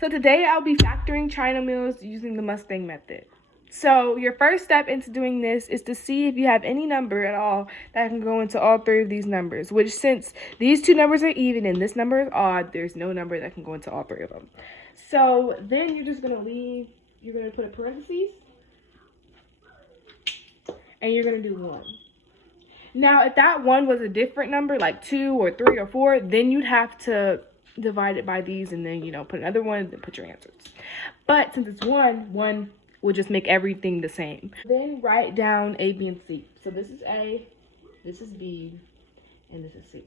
So today I'll be factoring trinomials using the Mustang method. So your first step into doing this is to see if you have any number at all that can go into all three of these numbers, which since these two numbers are even and this number is odd, there's no number that can go into all three of them. So then you're just going to put a parentheses, and you're going to do 1. Now, if that 1 was a different number, like 2 or 3 or 4, then you'd have to divide it by these and then, put another 1 and then put your answers. But since it's 1 will just make everything the same. Then write down A, B, and C. So this is A, this is B, and this is C.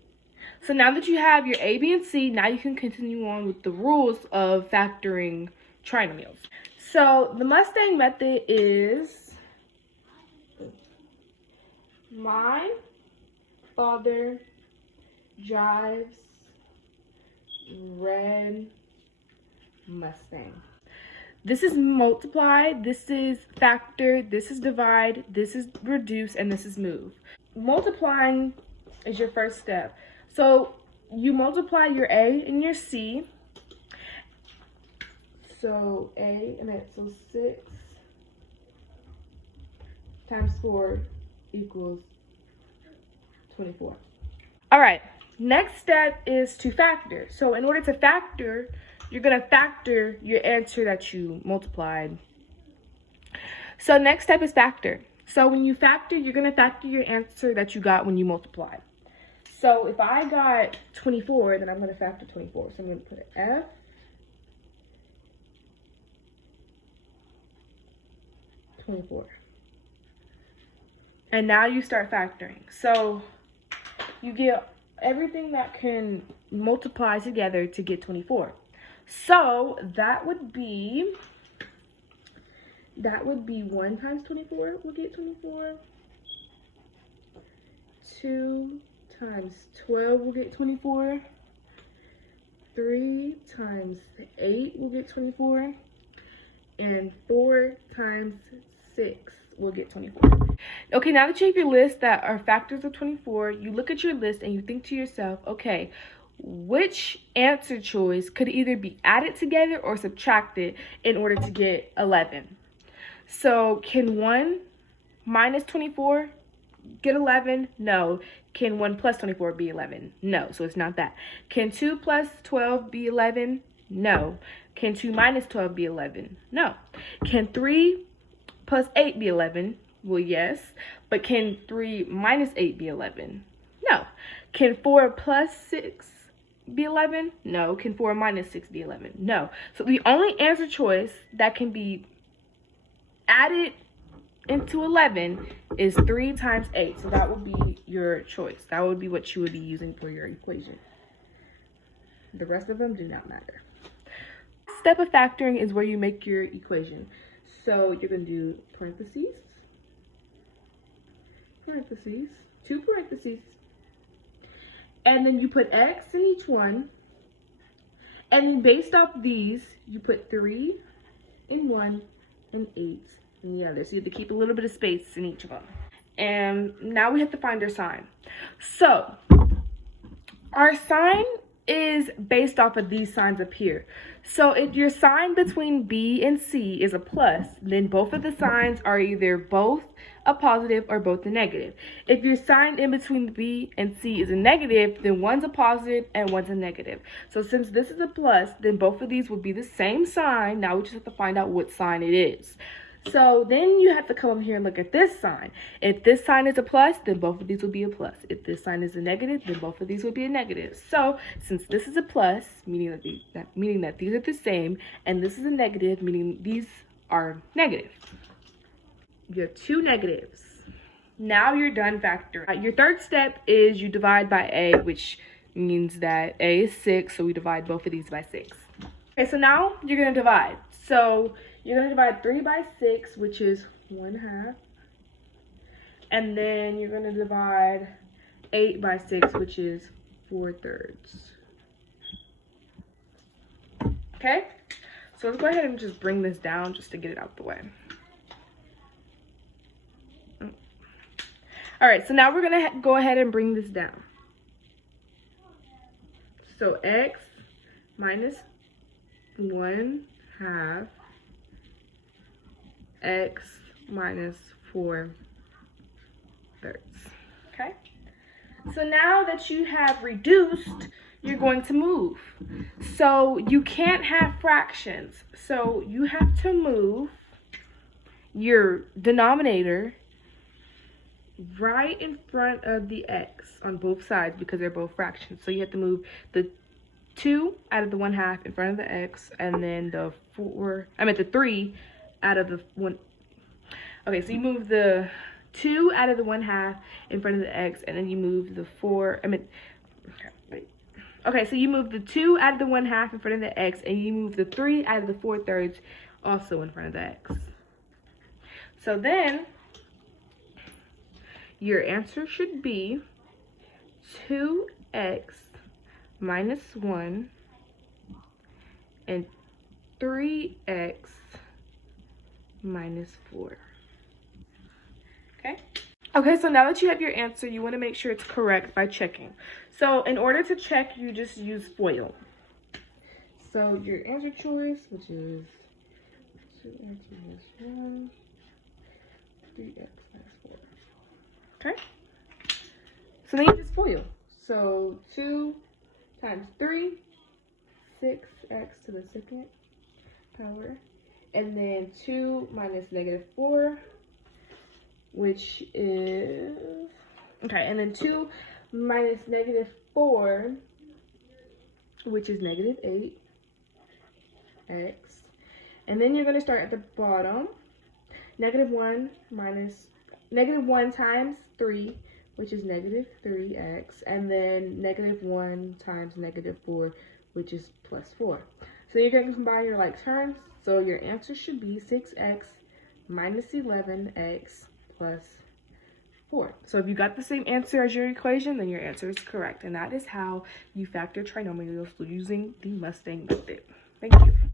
So now that you have your A, B, and C, now you can continue on with the rules of factoring trinomials. So the Mustang method is: my father drives red Mustang. This is multiply, this is factor, this is divide, this is reduce, and this is move. Multiplying is your first step. So you multiply your A and your C. So so 6 times 4 equals 24. All right, next step is to factor. So in order to factor, you're going to factor your answer that you multiplied. So next step is factor. So when you factor, you're going to factor your answer that you got when you multiplied. So if I got 24, then I'm going to factor 24. So I'm going to put F (24). And now you start factoring. So you get everything that can multiply together to get 24. So that would be 1 times 24 will get 24. 2 times 12 will get 24. 3 times 8 will get 24. And 4 times 6 will get 24. Okay, now that you have your list that are factors of 24, you look at your list and you think to yourself, okay, which answer choice could either be added together or subtracted in order to get 11? So can 1 minus 24 get 11? No. Can 1 plus 24 be 11? No, so it's not that. Can 2 plus 12 be 11? No. Can 2 minus 12 be 11? No. Can 3 plus 8 be 11? Well, yes. But can 3 minus 8 be 11? No. Can 4 plus 6 be 11? No. Can 4 minus 6 be 11? No. So the only answer choice that can be added into 11 is 3 times 8. So that would be your choice. That would be what you would be using for your equation. The rest of them do not matter. Step of factoring is where you make your equation. So you're going to do parentheses, 2 parentheses, and then you put x in each one, and then based off these, you put 3 in one and 8 in the other. So you have to keep a little bit of space in each of them. And now we have to find our sign. So our sign is based off of these signs up here. So if your sign between B and C is a plus, then both of the signs are either both a positive or both a negative. If your sign in between B and C is a negative, then one's a positive and one's a negative. So since this is a plus, then both of these will be the same sign. Now we just have to find out what sign it is. So then you have to come here and look at this sign. If this sign is a plus, then both of these will be a plus. If this sign is a negative, then both of these will be a negative. So since this is a plus, meaning that these are the same, and this is a negative, meaning these are negative. You have 2 negatives. Now you're done factoring. Your third step is you divide by A, which means that A is 6, so we divide both of these by 6. Okay, so now you're going to divide. So you're going to divide 3 by 6, which is 1/2. And then you're going to divide 8 by 6, which is 4/3. Okay? So let's go ahead and just bring this down just to get it out the way. All right, so now we're going to go ahead and bring this down. So x minus 1/2 x minus 4/3. Okay? So now that you have reduced, you're going to move. So you can't have fractions. So you have to move your denominator right in front of the x on both sides because they're both fractions. So you have to move the 2 out of the 1/2 in front of the x, and then the 3 out of the 1. Okay, so you move the 2 out of the 1/2 in front of the x, and then you move the 4. Okay, so you move the 2 out of the 1/2 in front of the x, and you move the 3 out of the 4/3 also in front of the x. So then your answer should be 2x minus 1 and 3x minus 4. Okay? Okay, so now that you have your answer, you want to make sure it's correct by checking. So in order to check, you just use FOIL. So your answer choice, which is 2x minus 1, 3x minus 4. Okay? So then you just FOIL. So 2 times 3, 6x to the second power. And then 2 minus -4, which is, okay, and then 2 minus -4, which is -8x. And then you're going to start at the bottom. -1 times 3, which is -3x. And then -1 times -4, which is +4. So you're going to combine your like terms. So your answer should be 6x minus 11x plus 4. So if you got the same answer as your equation, then your answer is correct. And that is how you factor trinomials using the MUSTANG method. Thank you.